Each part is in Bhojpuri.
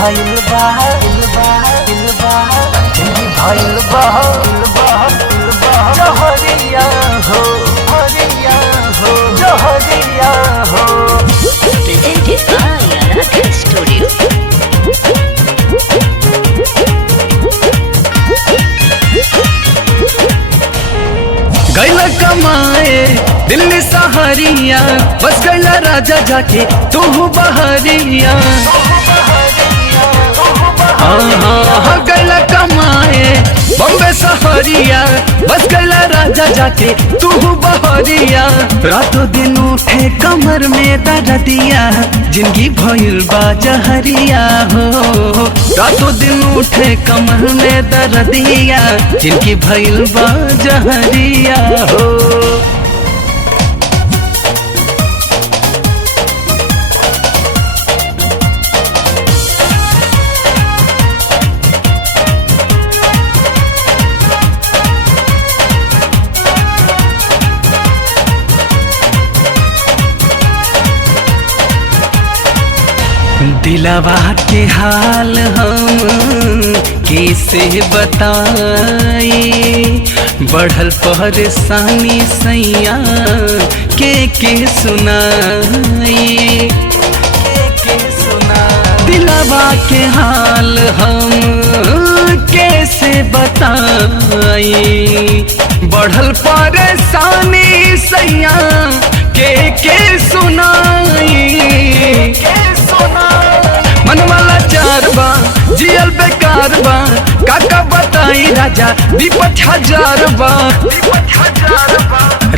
भइल बा जिंदगी भइल बा जहरिया हो जहरिया हो। Presented by Aradhya Studio. गैला कमाए दिल्ली सहरिया बस गैला राजा जाके तू बहरिया। हाँ गैला कमाए बॉम्बे सहरिया बस गैला राजा जाके तू बहरिया। रातों दिन उठे कमर में दर्दिया जिंदगी भइल बा जहरिया हो। रातों दिन उठे कमर में दर्दिया जिंदगी भइल बा जहरिया हो। दिलवा के हाल हम कैसे बताई, बढ़ल परेशानी सैया के सुनाई। दिलवा के हाल हम कैसे बताई, बढ़ल परेशानी सैया के सुनाई। मन वाला चार बा जियल बेकार बा, काका बताई राजा विपत हजार बा।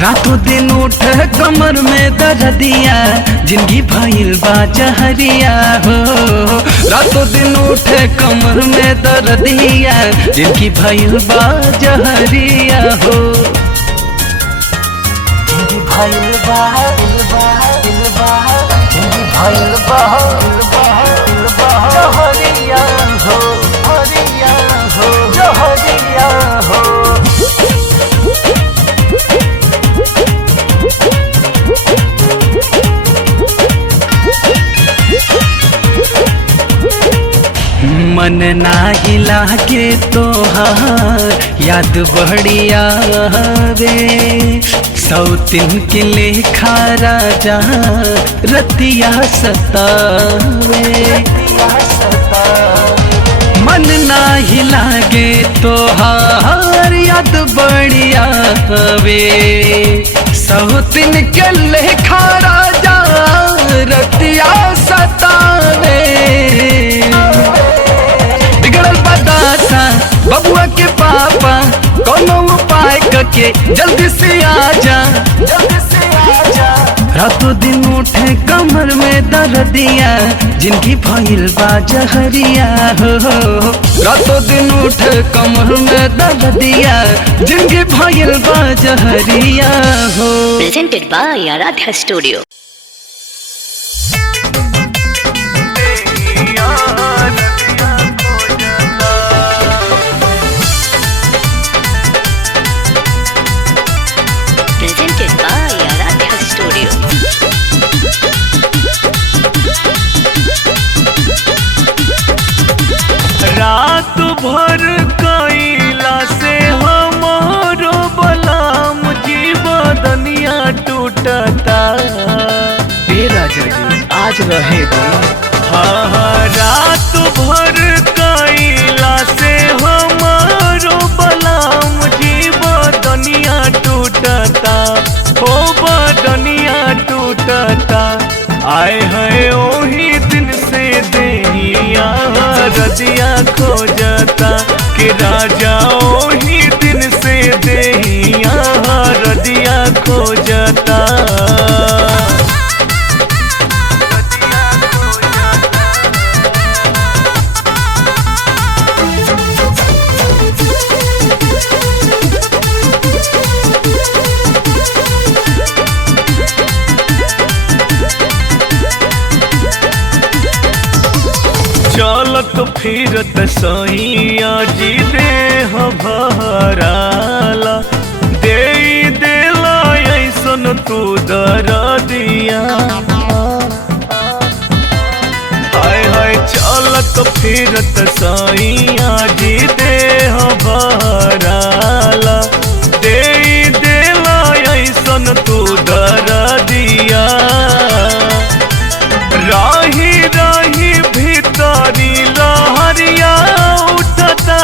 रातों दिन उठ कमर में दर्दिया जिंदगी भइल बा जहरिया हो। रातों दिन उठ कमर में दर्दिया जिंदगी भइल बा जहरिया हो। जिंदगी भइल बा जिंदगी भइल बा जहरिया हो जहरिया हो। मन नाही लागे तोहार याद बढ़िया वे, सौतिन के लेखा राजा रतिया सतावे। मन नाही लागे तोहार याद बढ़िया वे, सौतिन के लेखा राजा रतिया सतावे। बिगड़ल बतासा बबुआ के पापा कोनो उपाय करके जल्दी से आजा। रातों दिन उठे कमर में दर्दिया जिंदगी भइल बा जहरिया हो। रातों दिन उठे कमर में दर्दिया जिंदगी भइल बा जहरिया हो। Presented by Aradhya Studio. Presented by Aradhya Studio. रात भर कैला से हमारो बलाम जी बदनिया टूटता। राजा जी आज रहे दो। हाँ रात भर कैला से हमारो बलाम जी बदनिया टूटता हो बदनिया टूटता। आए हैं ओही दिन से देहिया रजिया खोजता कि राजा ओही दिन से देहिया रजिया खोजता। चलत फिरत सैया जी देह भराला, दे देला ऐसन तू दरदिया। हाय हाय चलत फिरत सैया जी देह भराला दे देला ऐसन तू दरदिया राही राही भीतरी लहरिया उठता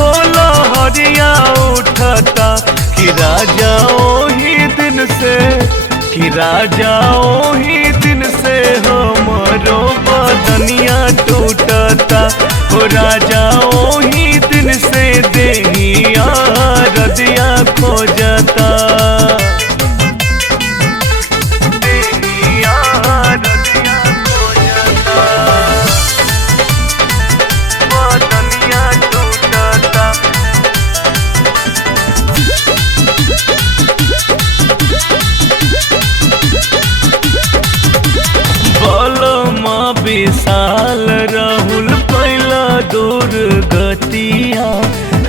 हो लहरिया उठता कि राजा ओही दिन से हमरो बदनिया टूटता हो राजा ओही दिन से देहिया रदिया खोजता देहिया रदिया खोजता बदनिया टूटता बलमा विशाल राहुल कैला दुर्गतिया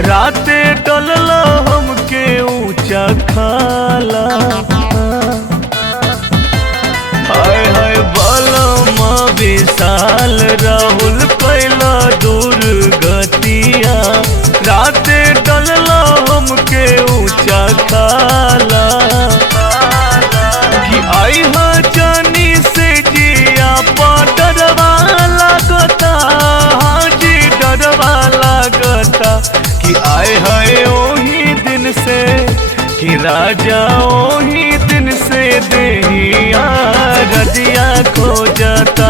राते डलल हमके ऊंचा खाला हाय हाय बलमा विशाल राहुल कैला दुर्गतिया राते डलल हमके ऊंचा खाला कि आई हा जानी से जिया पा डरवा लागता हाँ जी डरवा लागता कि आए है ओही दिन से कि राजा ओही दिन से देहिया रदिया खोजता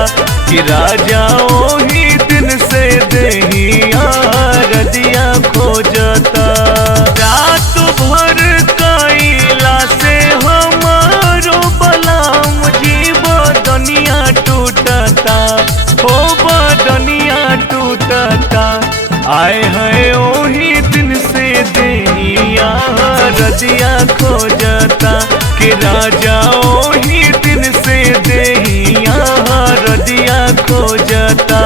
कि राजा ओही दिन से देहिया रदिया खोजता रात भर कैला से हमारो बलाम जी बदनिया टूटता हो बदनिया टूटता आए है ओही दिन से देहिया रदिया खोजता कि राजा ओही दिन से देहिया रदिया खोजता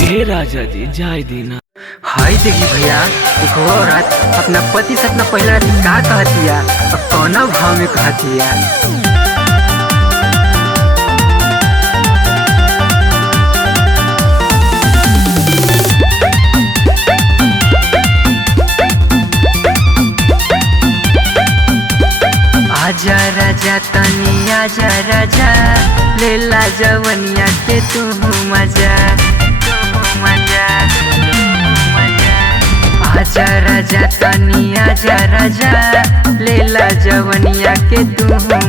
हे राजा जी जाय दीना हाय देखी भैया एक औरत अपना पति से अपना पहला रात का कहतिया और कौना भाव में कहतिया। आजा राजा तनी आजा राजा लेला जवनिया के तू मजा आजा राजा तनी आजा राजा लेला जवनिया के तू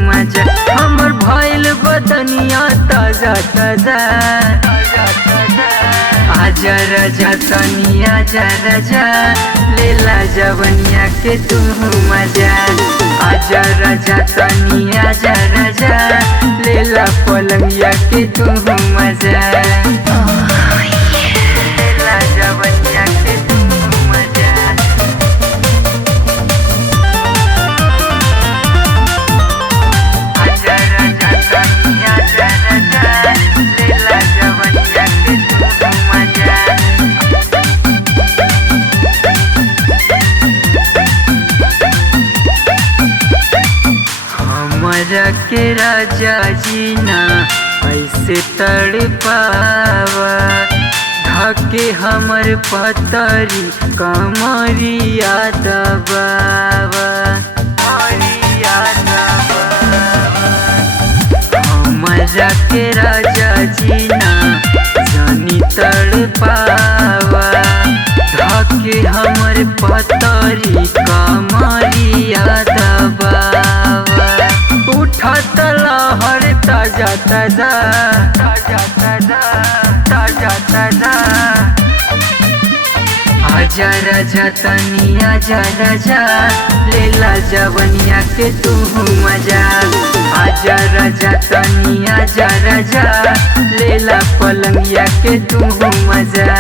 मजा हमर भइल बदनिया ताजा ताजा आजा राजा तनी आजा राजा लेला जवनिया के तू मजा आजा राजा तनी आजा राजा लेला पलंगिया के तू मजा लेला जवनिया के तू मजा आजा राजा तनी आजा राजा लेला जवनिया के तू मजा हमरा के राजा जी ना ऐसे तड़पावा ढके हमर पतरी कमरिया दबावा हमरा के राजा जी ना जानी तड़पावा ढके हमर पतरी कमरिया दबावा उठत लहर ताजा ताजा ताजा ताजा ताजा ताजा आजा राजा तनी आजा राजा लेला जवनिया के तू मजा आजा राजा तनी आजा राजा लेला पलंगिया के तू मजा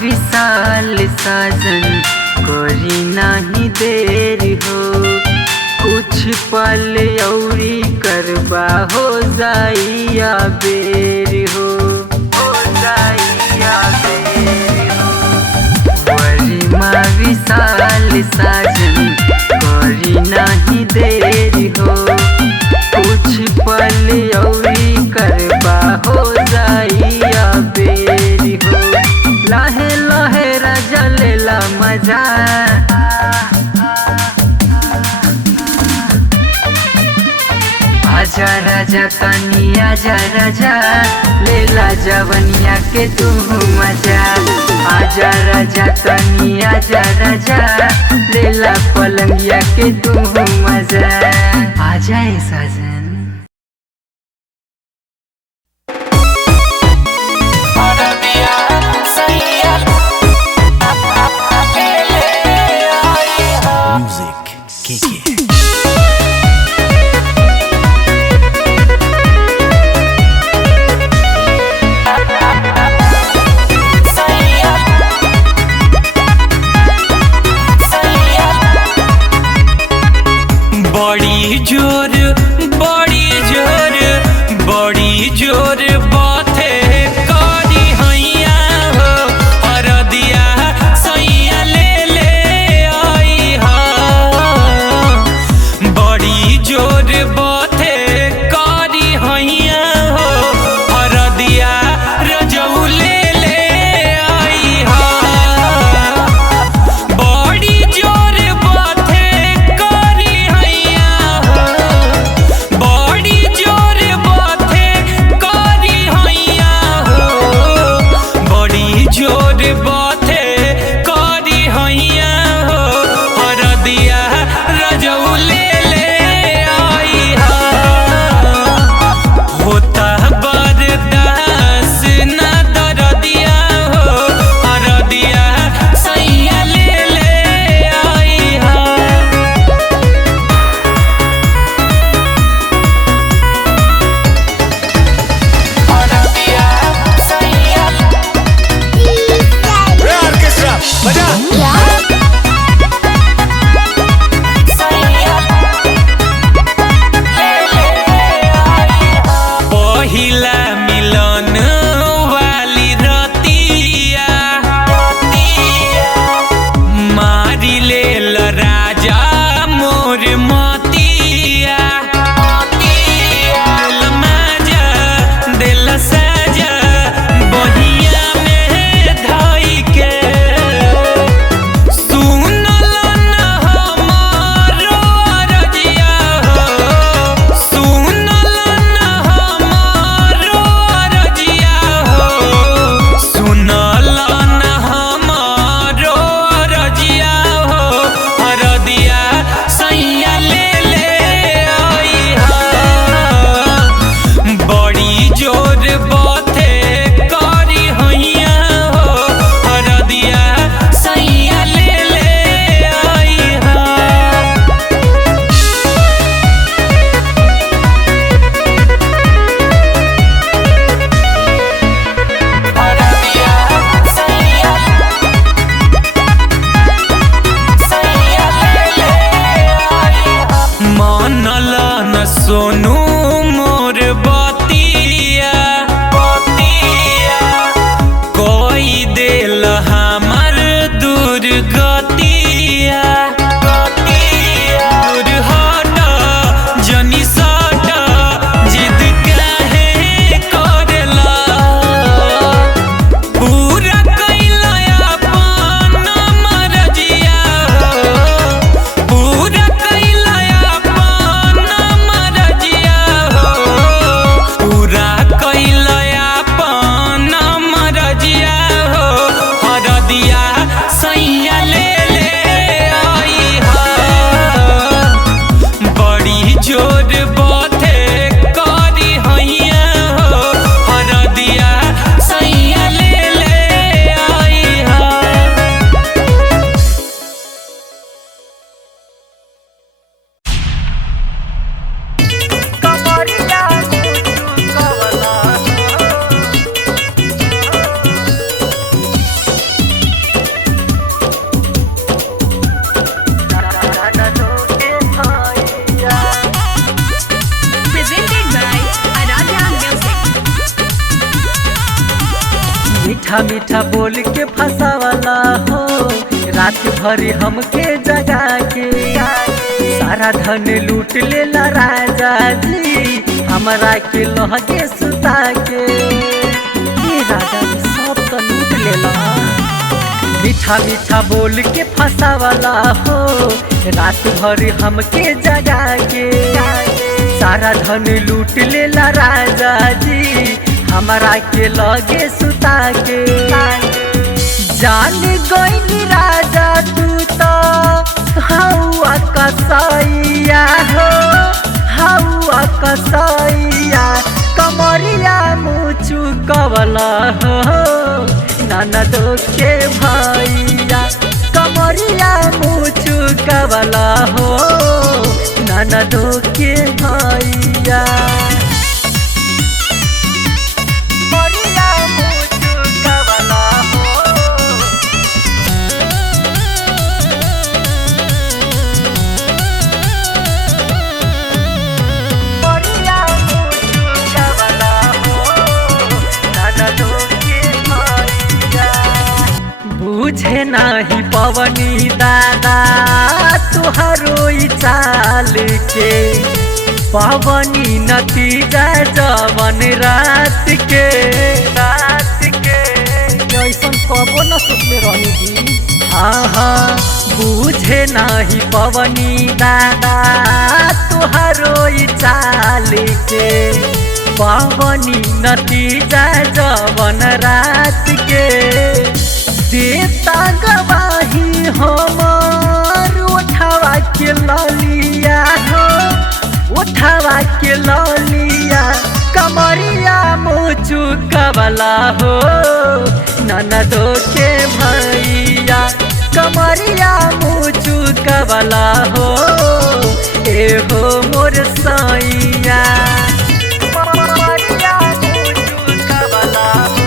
विशाल साजन कोरी नहीं देर हो कुछ पल औरी करबा हो जाइया बेर हो जाइया बेर हो वरी माँ विशाल साजन करी नहीं देरी हो कुछ पल औरी करबा हो जाइया बेरी हो लहे लहे राजा लेला मजा आजा राजा तनी आजा राजा लेला जवनिया के तू मजा आजा राजा तनी आजा राजा लेला पलंगिया के तू मजा आजा ए साजन बड़ी जोर बड़ी जोर बड़ी जोर बाते करी हैया हो हरदिया सैया ले ले आई हा बड़ी जोर बाते करी हैया हो हरदिया रजऊ ले ले आई हा बड़ी जोर बाते करी हैया हो मीठा मीठा बोल के फसावला हो, रात भर हमके जगा के सारा धन लूट लेला राजा जी, हमरा के लहके सुता के। ये राजा जी सब तो लूट लेला। मीठा मीठा बोल के फसावला हो, रात भर हमके जगा के सारा धन लूट लेला राजा जी, हमरा के लगे सुता के। जान गइली राजा तू तो हवा कसैया हो, हवा कसैया कमरिया मुचु कवला हो, ननदो के भैया कमरिया मुचु कवला हो, ननदो के भैया। बुझे नाही पवनी दादा तुहरो चाल के, पवनी नतीजा जवन रात के ऐसा कबो न सोचले रही। हाँ हाँ बुझे नाही पवनी दादा तुहरो चाल के, पवनी नतीजा जवन रात के देता गवाही हमार उठावा के ललिया हो, उठावा के ललिया कमरिया मुचु कवला हो, ननदो के भैया कमरिया मुचु कवला हो, ए हो मोर सैया कमरिया मुचु कवला हो।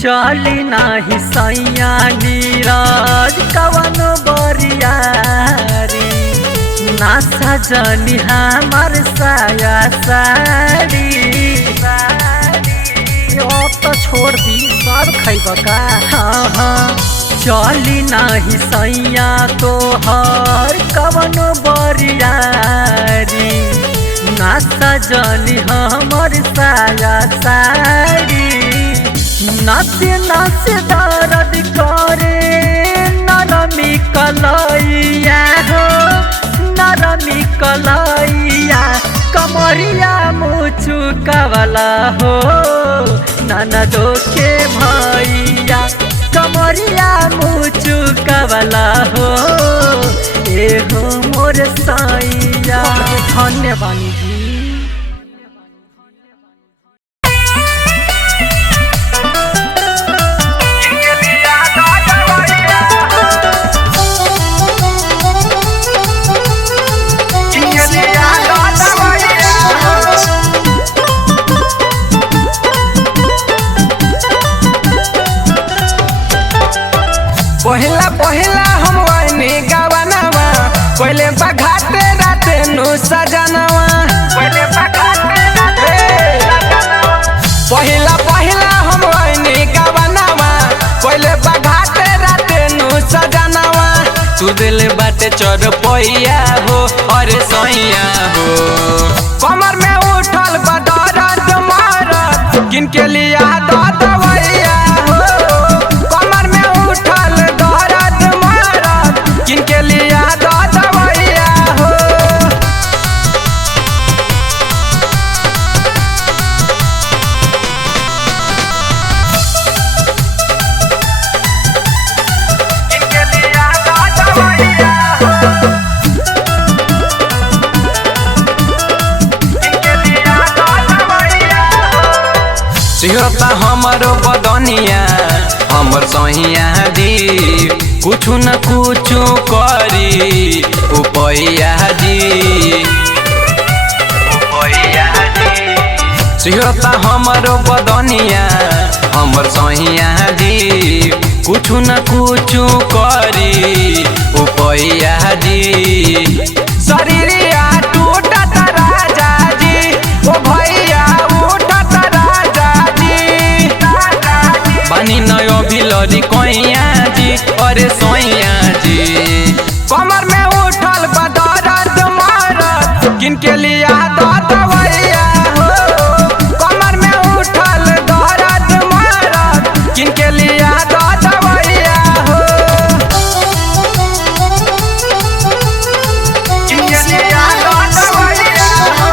चली नाही सैया नीरज कवन बरियारी, ना सजनी हमार साया साड़ी। अब तो छोड़ दी सब खैब का। हाँ हाँ चली नाही सैया तोहर कवन बरियारी, ना सजनी हमार साया साड़ी। नाचे नाचे दर्द करे नरमी कलैया हो, नरमी कलैया कमरिया मुचु कवला हो, ननदो के भैया कमरिया मुचु कवला हो, ए हो मोर सैया। धन्यवाद जी। पहिला पहिला हम वही गवनवा, पहले बघाते राते नु सजनवा, पहिला पहिला हम वही गवनवा, पहले बघाते राते नु सजनवा। तू दिल बाटे चढ़ पैया हो और सैया हो, कमर में उठल बदरद मारत किनके लिया दवैया हो, कमर में उठल दर्द मारत किनके लिया दवैया हो। किनके लिया दवैया हो, किनके लिया दवैया हो। सिहरता हमरो बदनिया हमर सहिया दी, कुछु न कुछु करी उपैया जी, सिहरता हमारो बदनिया हमर सहिया जी कुछ न कुछ करी उपैया जी शरीरिया टूटत राजा जी ओ भैया उठत राजा जी पानी नयो भिलरी कोइया जी अरे सोइया जी कमर में उठल बदरद मारत किनके लिया दवैया हो कमर में उठल दर्द मारत किनके लिया दवैया हो किनके लिया दवैया हो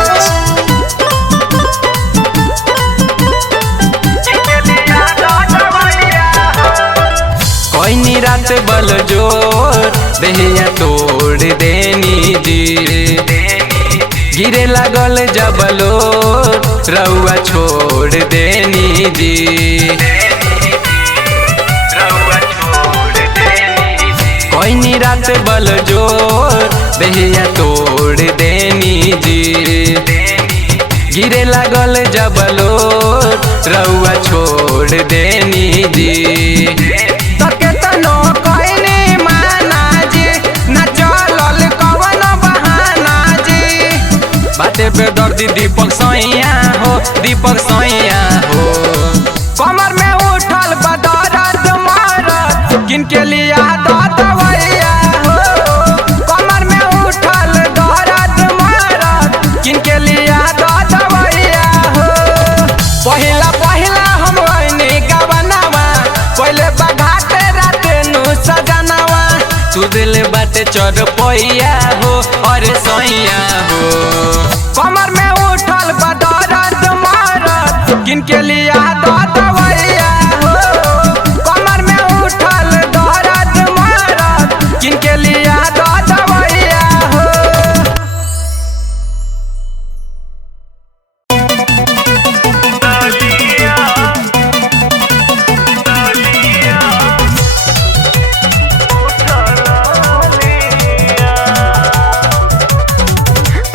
किनके लिया दवैया हो कोई रात बल जोर देहिया तोड़ देनी जी गिरे लागल जबलो रउआ छोड़ देनी जी कोई रात बल जोर देहिया तोड़ देनी जी गिरे लागल जबलो रउआ छोड़ देनी जी बाटे पे दर्दी दीपक सैया हो दीपक सैया हो कमर में उठल बदरद मारत किनके लिया दवैया हो कमर में उठल दर्द मारत किनके लिया दवैया हो पहिला पहिला हम वही गवनावा पहले बघाते राते नु सजनावा तू दिल बाटे चढ़ पैया हो अरे सैया हो कमर में उठल बदरद मारत किनके लिया दवैया हो कमर में उठल दर्द मारत किनके लिया दवैया हो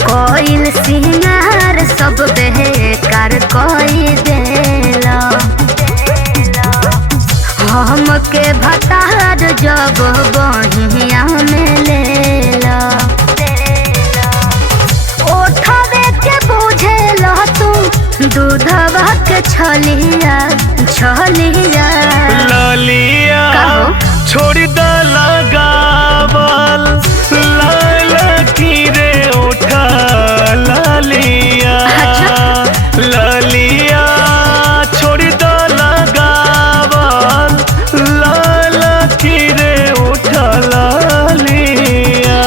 कोइल सिंगार सब बेकार कोई देला हमके भतार जब बहिया में लेला ओठवे के बुझेला तू दूधवा के छलिया छलिया ललिया कहो छोड़ द लगावल लाल की रे उठा ललिया ललिया छोड़ द लगावल लाल की रे उठा ललिया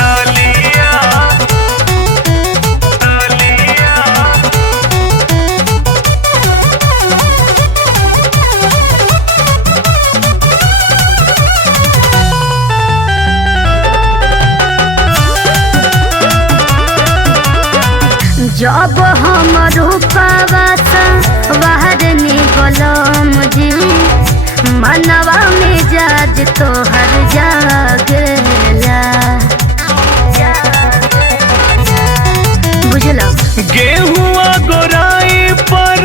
ललिया ललिया जब हम रूपवा बाहर निकलम जी मनवा मिजाज तोहर जागेला बुझलो गेहुआ गोराई पर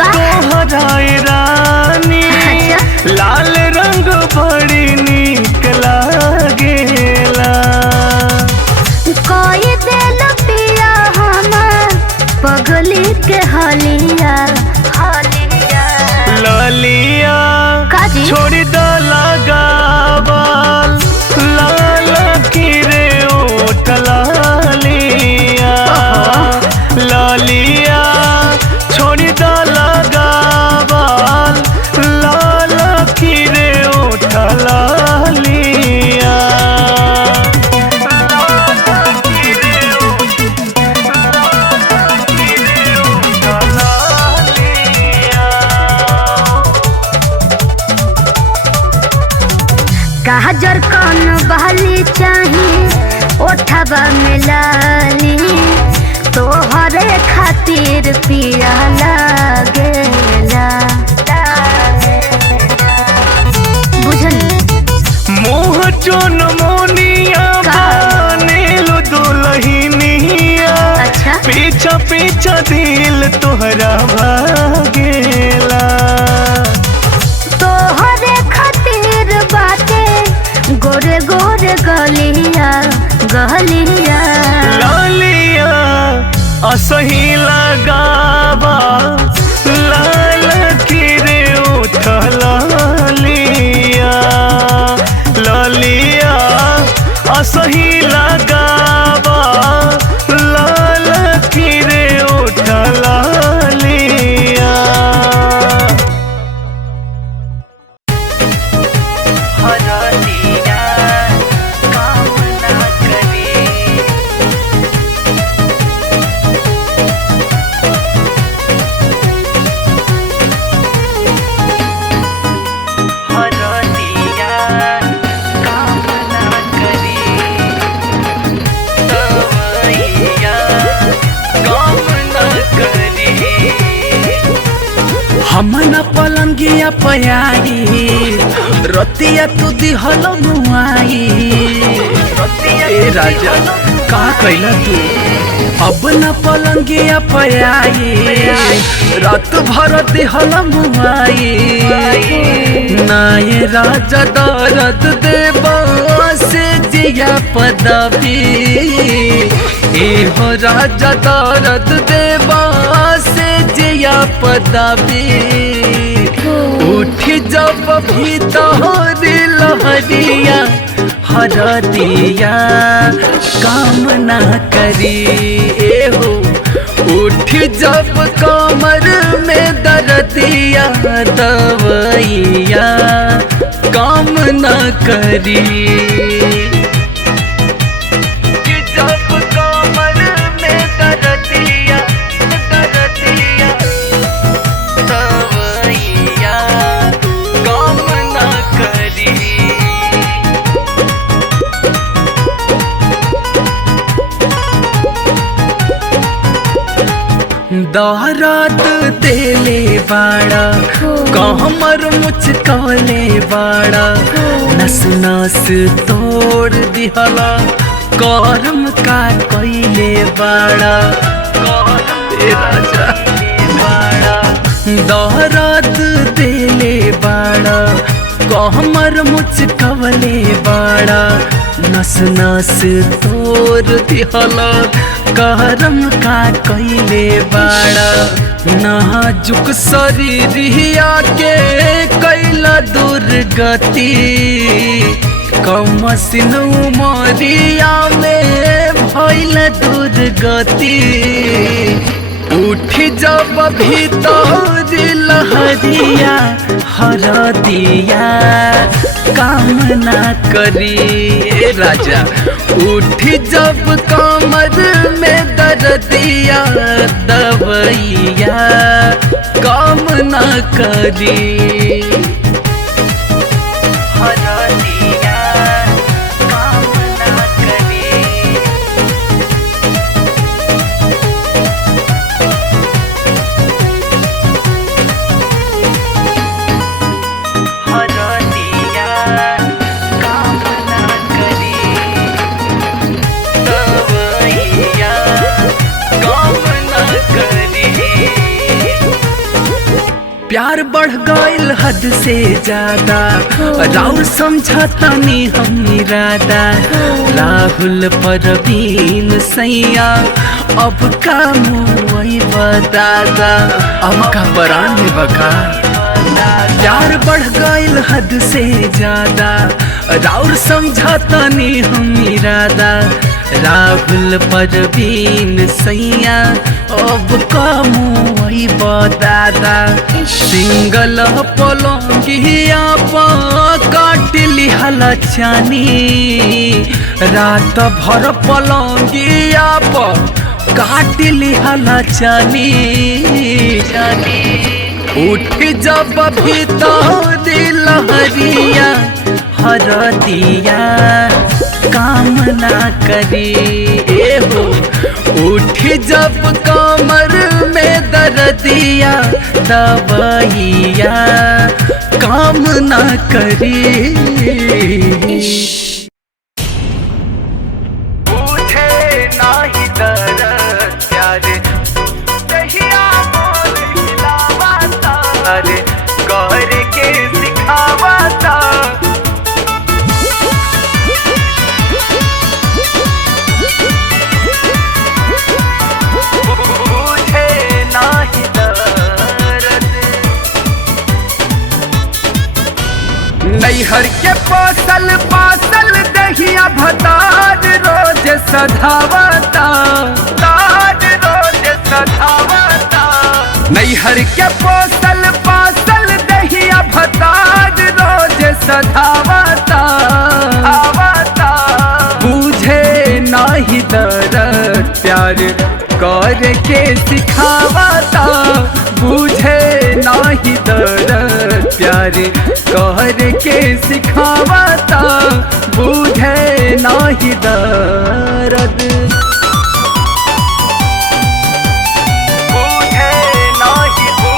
तोहराई रानी अच्छा। लाल रंग बड़ी नीक लागेला कोई दिल पिया हमार पगली के हलिया ललिया काजी छोड़ द लगावल लाल की रे ओठ ललिया ललिया छोड़ द लगावल लाल की रे ओठ ललिया काजर कौन बहली चाहिए ओठबा में लाली तोहरे खातिर पिया लागेला बुझली मोह चोन मोनिया का? बनेलो दुल्हनिया अच्छा। पीछा पीछा दिल तोहरा भागेला। तोहरे खातिर बाटे गोरे गोरे गलिया गलिया। लालिया असही लगावा लाल किरे उठला लिया। लालिया असही लगावा लाल किरे उठला लिया। हरदिया काम ना करे। हरदिया काम ना करे। दवाइया काम ना करे। हमना पलंगिया पयाई रतिया तू दिहल मुआई। ए राजा का कैला तू अब न पलंगिया पयाई रात भर दिहल मुआई। नाये राजा दर्द देबा से जिया पदवी। ए हो राजा दर्द देबा से जिया पदवी। उठ जब भीतर लहरिया हरदिया काम ना करी। ए हो उठ जब कमर में दर्दिया दवाइया काम ना करी। जब कमर में दर्दिया दर्दिया दवाइया काम ना करी। दौरात देले बाड़ा कहमर मुचकले बाड़ा। नस नस तोड़ दिहला करम का कइले बाड़ा। ए राजा दौरात देले बाड़ा कहमर मुचकले बाड़ा। नस नस तोड़ दिहला करम का कइले बाड़ा। नाजुक शरीरिया के कैला दुर्गति। कमसिन उमरिया में भइल दुर्गति। उठ जब भीतर लहरिया हरदिया काम ना करी। ए राजा उठ जब कमर में दर्दिया दवाइया काम ना करी। हरदिया काम ना करी। हरदिया काम ना करी। दवाइया काम ना करी। प्यार बढ़ गइल हद से ज्यादा राउर समझतानी हम इरादा। राहुल परवीन सैया अब का मुई बतादा। अब का परान में बका प्यार बढ़ गइल हद से ज्यादा राउर समझतानी हम इरादा। राहुल परवीन सैया अब का मुई बतादा। सिंगल पलंगिया पा काट लिहला चानी। रात भर पलंगिया पा काट लिहला चानी। उठ जब भीतर लहरिया हरदिया काम ना करी। ए हो उठ जब कमर में दर्दिया दवाइया काम ना करी। बुझे नाही दर्द प्यारे के पोसल पासल दहिया भतार रोज सधावता, रोज सधावता। नैहर के पोसल पासल दहिया भतार रोज सधावता, बुझे नाही दर्द प्यार कर के सिखावता, बुझे नाही दर्द प्यार कर के सिखावता, बुझे नाही दर्द, बुझे नाही दर्द।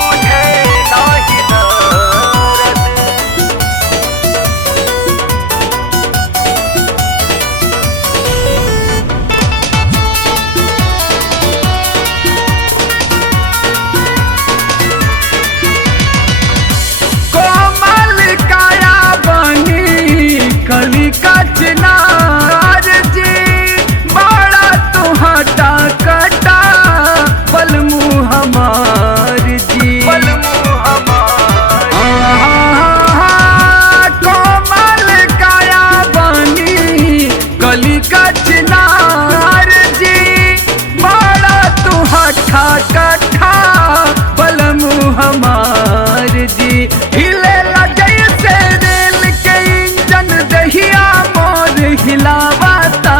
कली का चिनार जी बड़ा तुहटा कटा बलमु हमार जी, कोमल काया बनी कली का चिनार जी बड़ा तुहटा कटा बलमु हमार जी। हिले जैसे रेल के इंजन दहिया मोर हिलावता,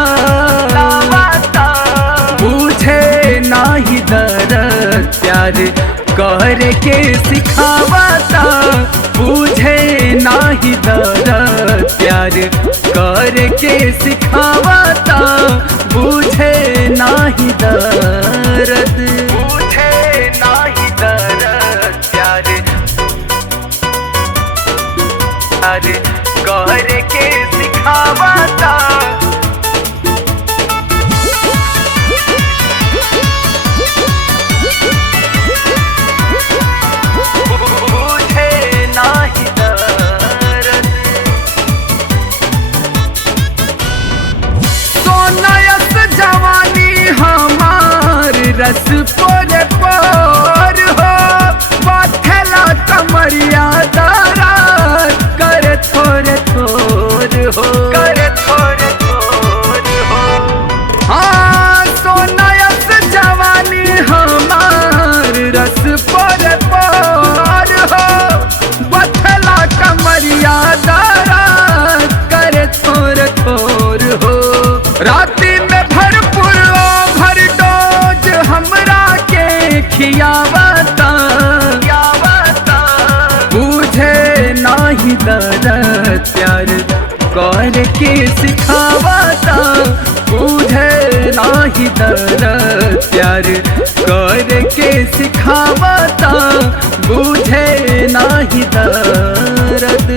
बुझे नाही दर्द प्यार कर के सिखावता, बुझे नाही दर्द प्यार कर के सिखावता, बुझे नाही दर्द, बुझे नाही दर्द प्यार कर के सिखावता। बुझे नाही दर्द, सोनायस जवानी हमार रस पोरे पोर हो, बाथेला कमरिया दारा करे थोरे थोर हो, करे थोरे थोर हो। हाँ सोनायस जवानी हमार रस पर पार हो, बथला कमरिया दारा करे थोर थोर हो। राती में भरपूर ओवर डोज हमरा के खियावता, बुझे नाही दर्द प्यार कर के सिखावता, बुझे नाही दर्द प्यार कर के सिखावता, बुझे नाही दर्द।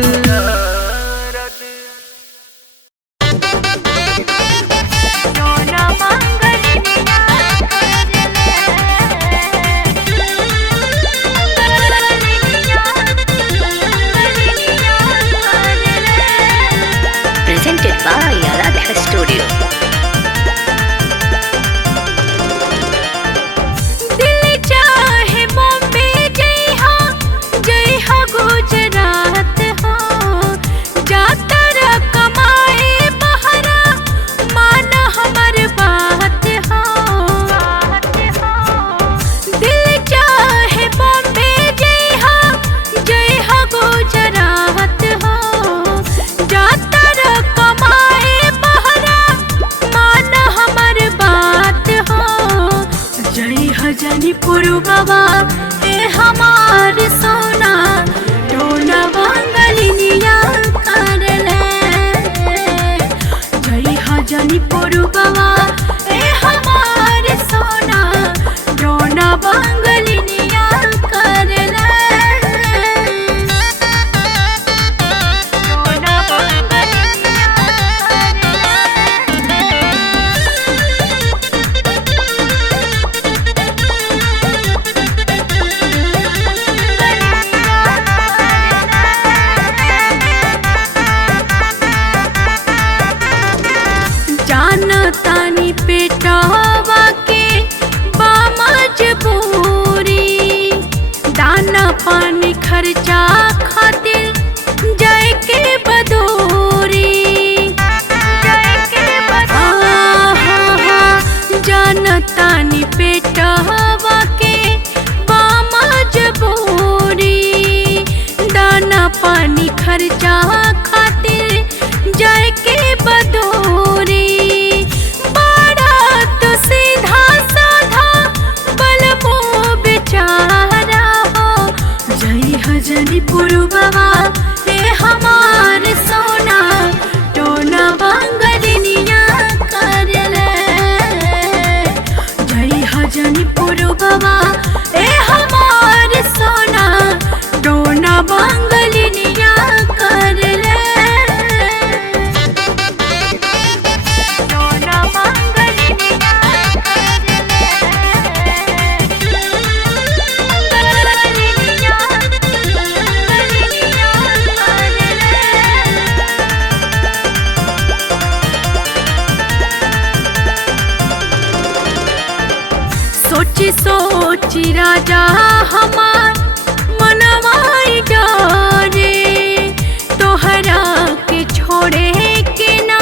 Presented by Aradha Studio. दिल चाहे बॉम्बे जय हा गुजरात हो, जातर कमाए बहरा मान हमर बात हो। दिल चाहे बॉम्बे जय हा गुजरात हो, जातर कमाए बहरा मान हमर बात हो। जय हजनी पुरबवा ए हमार सोना टोना वांगलिनिया कर ले। जय हजनी पुरबवा ए हमार सोना टोना वांगलिनिया कर ले। टोना वांगलिनिया तानी पेटवा के बामजबूरी, दाना पानी खर्चा खातिर जाए के बदो सोची सोची राजा हमार मनवाई डरे तोहरा के छोड़े के ना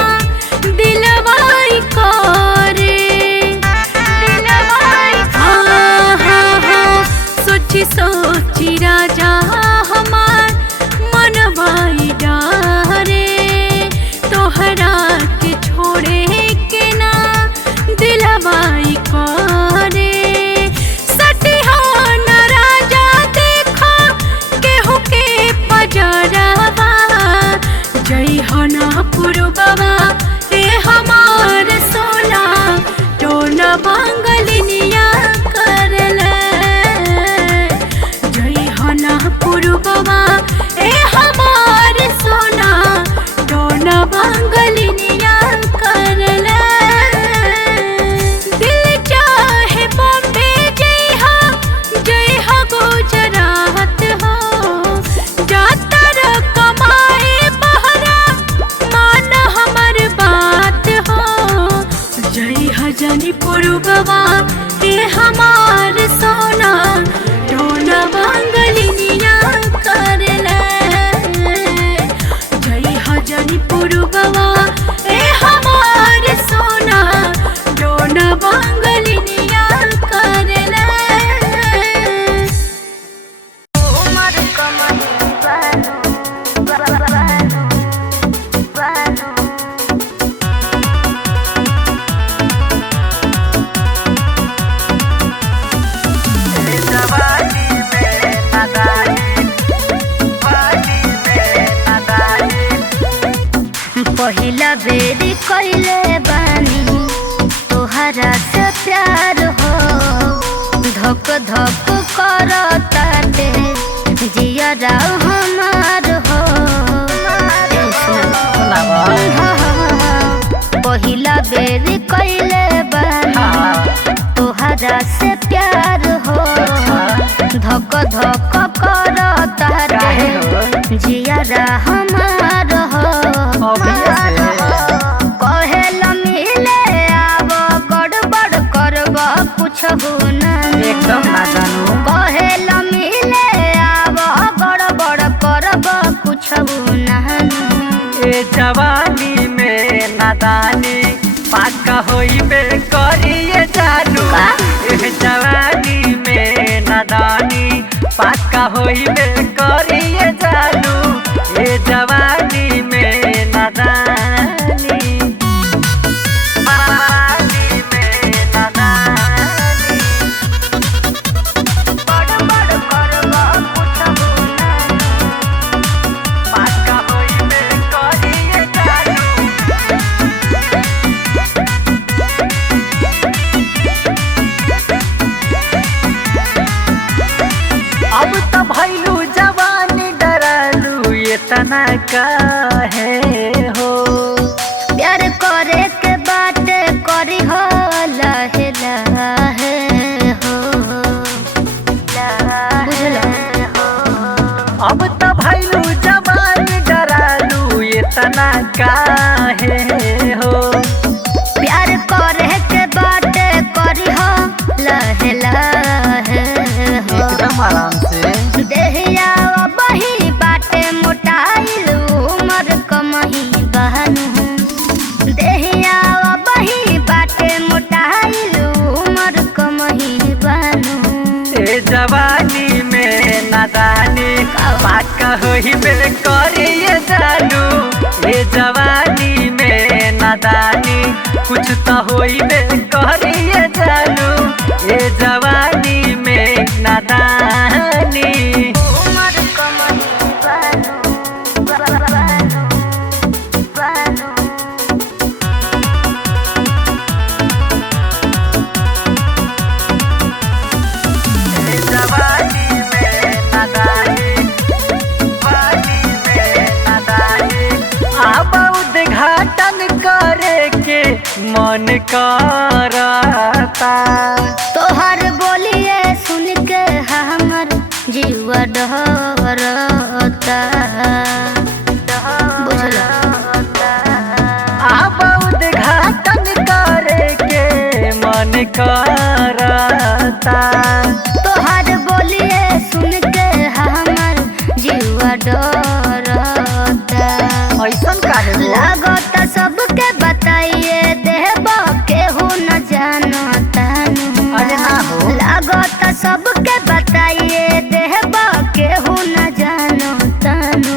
दिलवाई करे हाँ हाँ हाँ सोची सोची राजा हमार मनवाई डरे तोहरा के छोड़े के ना दिलवाई करे सटिहान राजा देखा केहू के पजरवा जय हना पुरबवा ए हमार सोना टोना बांगलिनिया करले जय हना पुरबवा ए हमार सोना टोना बांगलिनिया करले दिल चाहे बॉम्बे जइहा जइहा गुजरात हो जातर कमाए बहरा मान हमर बात हो जइहा जनी पुरबवा ए हमार सोना टोना बांगलिनिया करले जइहा जनी पुरबवा ए हमार सोना टोना बांगलिनिया करले उमर कमही बानो बानो बानो जवानी में नादानी वानी में नादानी पहिला बेरी कइले बानी तोहरा से प्यार हो धक धक करताते जियरा हमार हो पहिला बेरी कइले बानी तोहरा से प्यार हो धक धक करताते जियरा हमार हो कहेल मिले आब गड़बड़ करब कुछ एकदम ना जानू कहेल मिले आब गड़बड़ करब कुछ ए जवानी में नादानी पाका होइबे करिए जानू ए जवानी में नादानी पाका होइबे करिए जानू ए जवानी में नादानी जवानी में नादानी गड़बड़ करब कुछ पाका होइबे करिए जानू अब तो भैलू जवानी डरालू इतना काहे हो प्यार करे के बाटे करी हो लहे लहे हो बुझला अब तो भैलू जवानी डरालू इतना काहे हो प्यार करे के बाटे करी हो लहे लहे हो एकदम आराम से देहिया बही बाटे मोटाइल उमर कमही बहनु देहिया बही बाटे मोटाइल उमर कमही बहनु ए जवानी में नादानी पाका होइबे करिए जानू ए जवानी में नादानी कुछ तो होइबे करिए जानू ए जवानी में नादानी उमर कमही बहनु बहनु ए जवानी में नादानी वानी में नादानी अब उद्घाटन करे के मन करता तोहर बोलिए सुन के हमर जीव डरता बुझला अब उद्घाटन करे के मन करता लागत सबके बताइए देबा केहू न जानो तानू। अरे ना हो। लागत सबके बताइए देबा केहू न जानो तानू।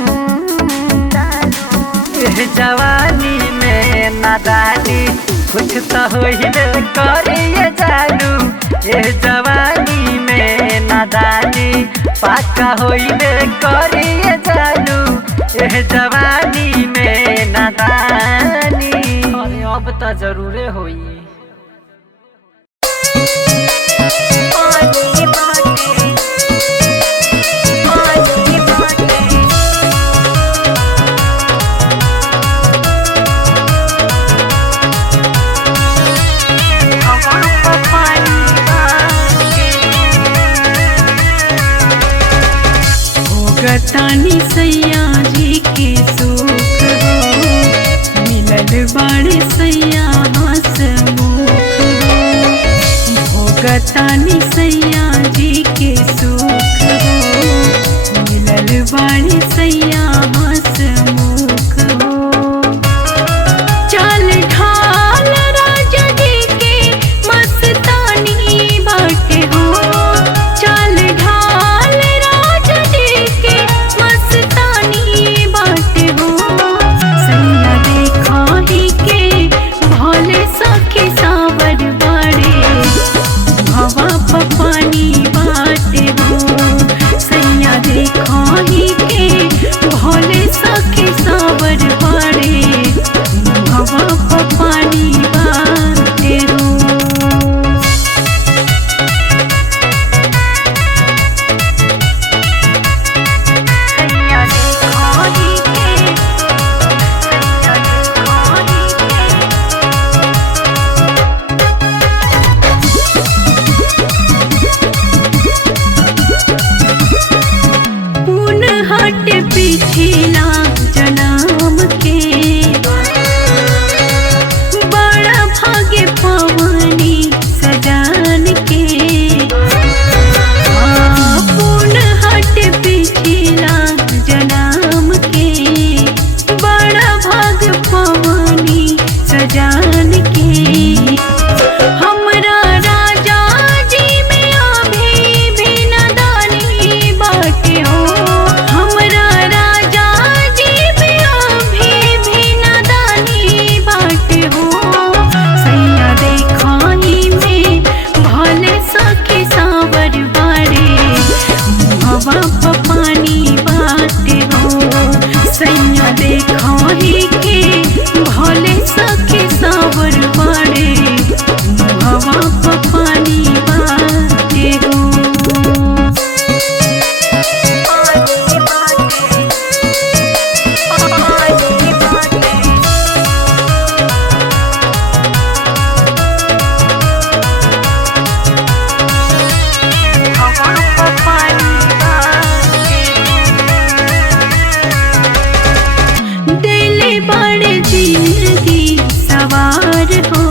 एह जवानी में नादानी कुछ तो होइबे करिए जानू। एह जवानी में नादानी पक्का होइबे करिए जानू। एह जवानी में नादानी अरे अब तो जरूरे होई। गतानी सैया जी के सुख हो मिलल बाड़े सैया हंसमुख हो। भोगतानी सैया जी के सुख हो मिलल बाड़े सैया हंसमुख हो। चल ढाल राजा जी के मस्तानी बाटे हो। चल ढाल राजा जी के मस्तानी बाटे हो। सैया देखा ही के भोले सखी सावर बाड़े हवा पपानी बाटे हो। सैया देखा ही के भोले सखी सावर बाड़े हवा पपानी बाटे हो। हट पिछला जन्म के बड़ा भाग्य पवनी सजान के। पुन हट पिछला जन्म के बड़ा भाग्य पवनी सजान के। हमरा राजा जी में अभी भी नादानी बाटे हो। हमरा राजा जी में अभी भी नादानी बाटे हो। सैया देखा ही में भले सखी सावर बाड़े हवा पपानी बाटे हो। सैया देखा ही के भले सखी सावर बाड़े हवा पपानी बाटे हो। दिल बड़े जिंदगी सवार हो।